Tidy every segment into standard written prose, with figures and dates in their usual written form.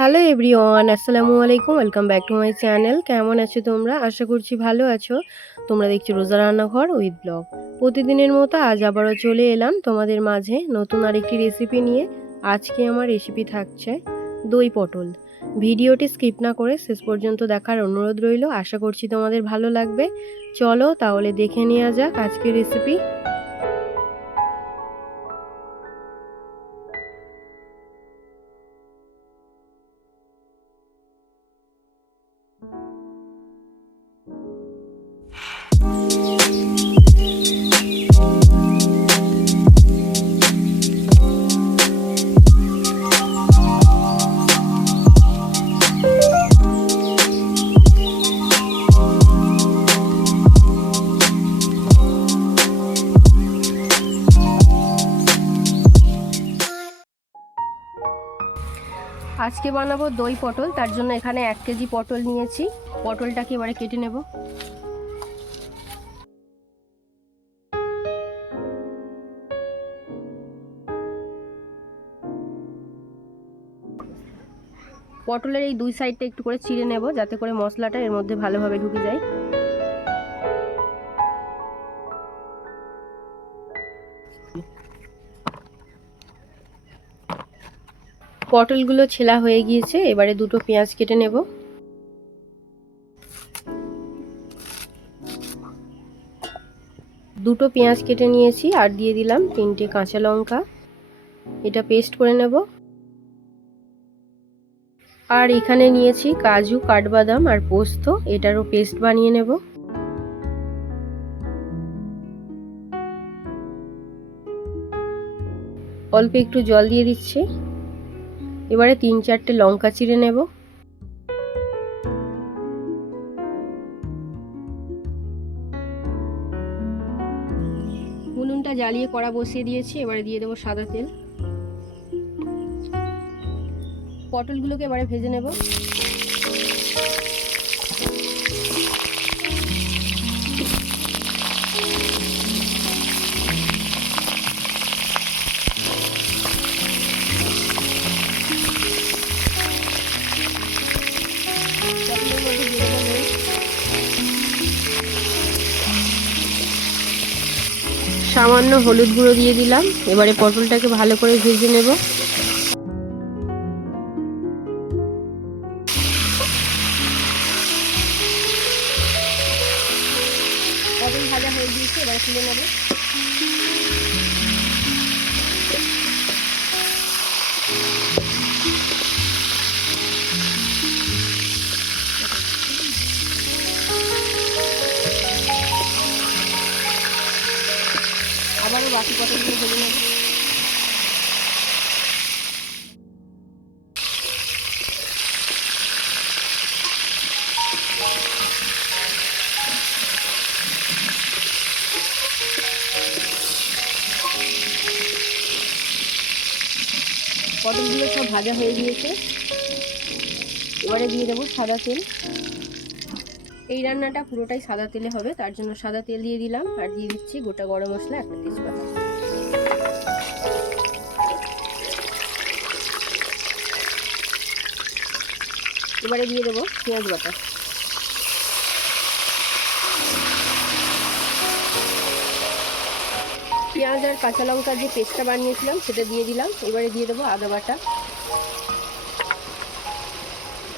Hello everyone, আসসালামু আলাইকুম। Welcome back to my channel. কেমন আছো তোমরা? আশা করছি ভালো আছো। তোমরা দেখছো রোজা রান্নাঘর উইথ ব্লগ। প্রতিদিনের মতো আজ আবারও চলে এলাম তোমাদের মাঝে নতুন আরেকটি রেসিপি নিয়ে। আজকে আমার রেসিপি থাকছে দই পটল। ভিডিওটি স্কিপ না করে শেষ পর্যন্ত দেখার অনুরোধ রইল। আশা করছি তোমাদের ভালো লাগবে। চলো তাহলে দেখে নেওয়া যাক আজকের রেসিপি। আজকে বানাবো দই পটল। তার জন্য এখানে 1 কেজি পটল নিয়েছি। পটলটাকে এবারে কেটে নেব। পটলের এই দুই সাইডটা একটু করে চিড়ে নেব, যাতে করে মশলাটা এর মধ্যে ভালোভাবে ঢুকে যায়। পটলগুলো ছেলা হয়ে গিয়েছে। এবারে দুটো পেঁয়াজ কেটে নেব। দুটো পেঁয়াজ কেটে নিয়েছি আর দিয়ে দিলাম 3টে কাঁচা লঙ্কা। এটা পেস্ট করে নেব। আর এখানে নিয়েছি কাজু, কাঠবাদাম আর পোস্ত। এটারও পেস্ট বানিয়ে নেব। অল্প একটু জল দিয়ে দিচ্ছি। এবারে 3-4টে লঙ্কা চিড়ে নেব। উনুনটা জ্বালিয়ে কড়া বসিয়ে দিয়েছি। এবারে দিয়ে দেবো সাদা তেল। পটলগুলোকে এবারে ভেজে নেব। সামান্য হলুদ গুঁড়ো দিয়ে দিলাম। এবারে পটলটাকে ভালো করে ভেজে নেব। পটল ভাজা হয়ে গিয়েছে, এবারে তুলে নেব। আবারও বাকি পটলগুলো ভেজে নেব। পটলগুলো সব ভাজা হয়ে গিয়েছে। এবারে দিয়ে দেবো সাদা তেল। এই রান্নাটা পুরোটাই সাদা তেলে হবে, তার জন্য সাদা তেল দিয়ে দিলাম। আর দিয়ে দিচ্ছি গোটা গরম মশলা, একটা তেজপাতা। এবারে দিয়ে দেবো পেঁয়াজ বাটা। পেঁয়াজ আর কাঁচা লঙ্কার যে পেস্টটা বানিয়েছিলাম সেটা দিয়ে দিলাম। এবারে দিয়ে দেবো আদা বাটা,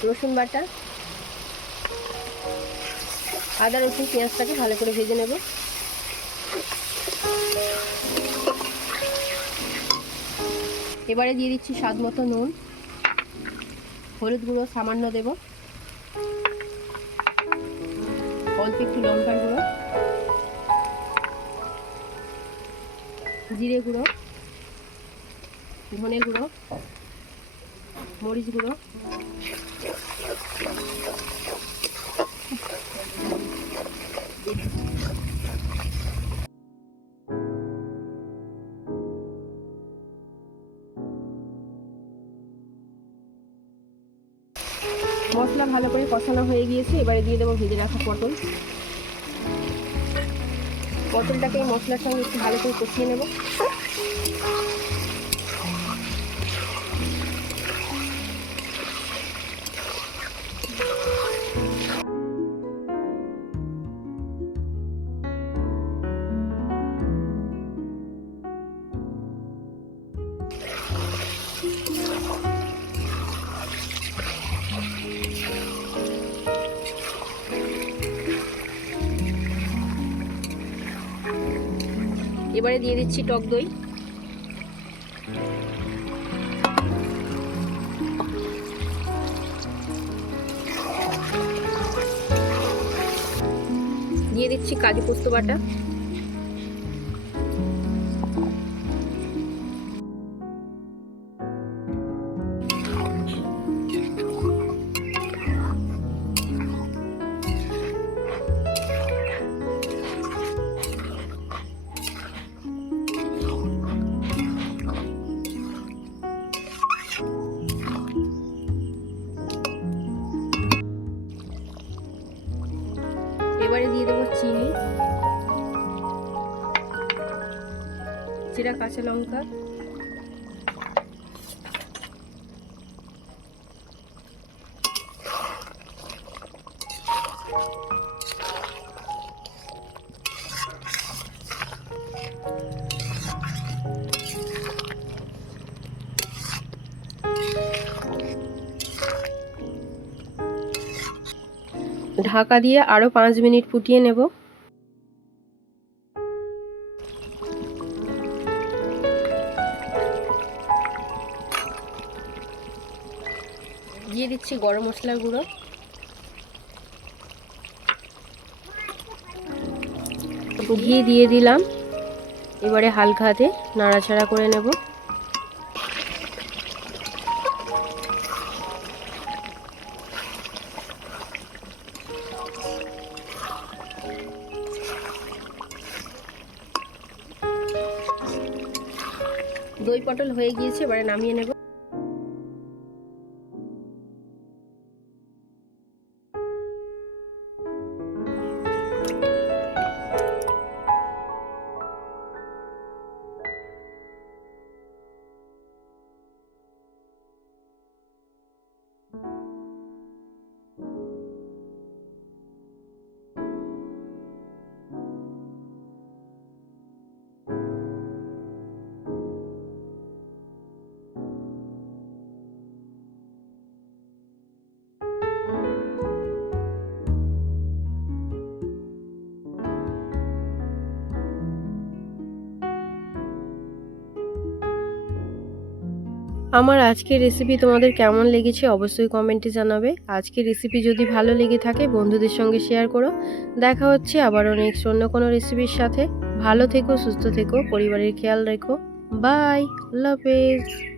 রসুন বাটা। আদা রসুন পেঁয়াজটাকে ভালো করে ভেজে নেব। এবারে দিয়ে দিচ্ছি স্বাদ মতো নুন, হলুদ গুঁড়ো সামান্য দেব, অল্প একটু লঙ্কার গুঁড়ো, জিরে গুঁড়ো, ধনে গুঁড়ো, মরিচ গুঁড়ো, মশলা ভালো করে কষানো হয়ে গিয়েছে। এবারে দিয়ে দেবো ভেজে রাখা পটল। পটলটাকে মশলার সঙ্গে একটু ভালো করে কষিয়ে নেব। এবারে দিয়ে দিচ্ছি টক দই। দিয়ে দিচ্ছি কাজু পোস্ত বাটা। এবারে দিয়ে দেবো চিনি, জিরা, কাঁচা লঙ্কা, ঢাকা দিয়ে আরও 5 মিনিট ফুটিয়ে নেব। দিয়ে দিচ্ছি গরম মশলার গুঁড়ো, ঘি দিয়ে দিলাম। এবারে হালকা হাতে নাড়াচাড়া করে নেব। দই পটল হয়ে গিয়েছে, এবারে নামিয়ে নেব। আমার আজকের রেসিপি তোমাদের কেমন লেগেছে অবশ্যই কমেন্টে জানাবে। আজকের রেসিপি যদি ভালো লেগে থাকে বন্ধুদের সঙ্গে শেয়ার করো। দেখা হচ্ছে আবারও নেক্সট অন্য কোনো রেসিপির সাথে। ভালো থেকো, সুস্থ থেকো, পরিবারের খেয়াল রেখো। বাই, আল্লাহ হাফেজ।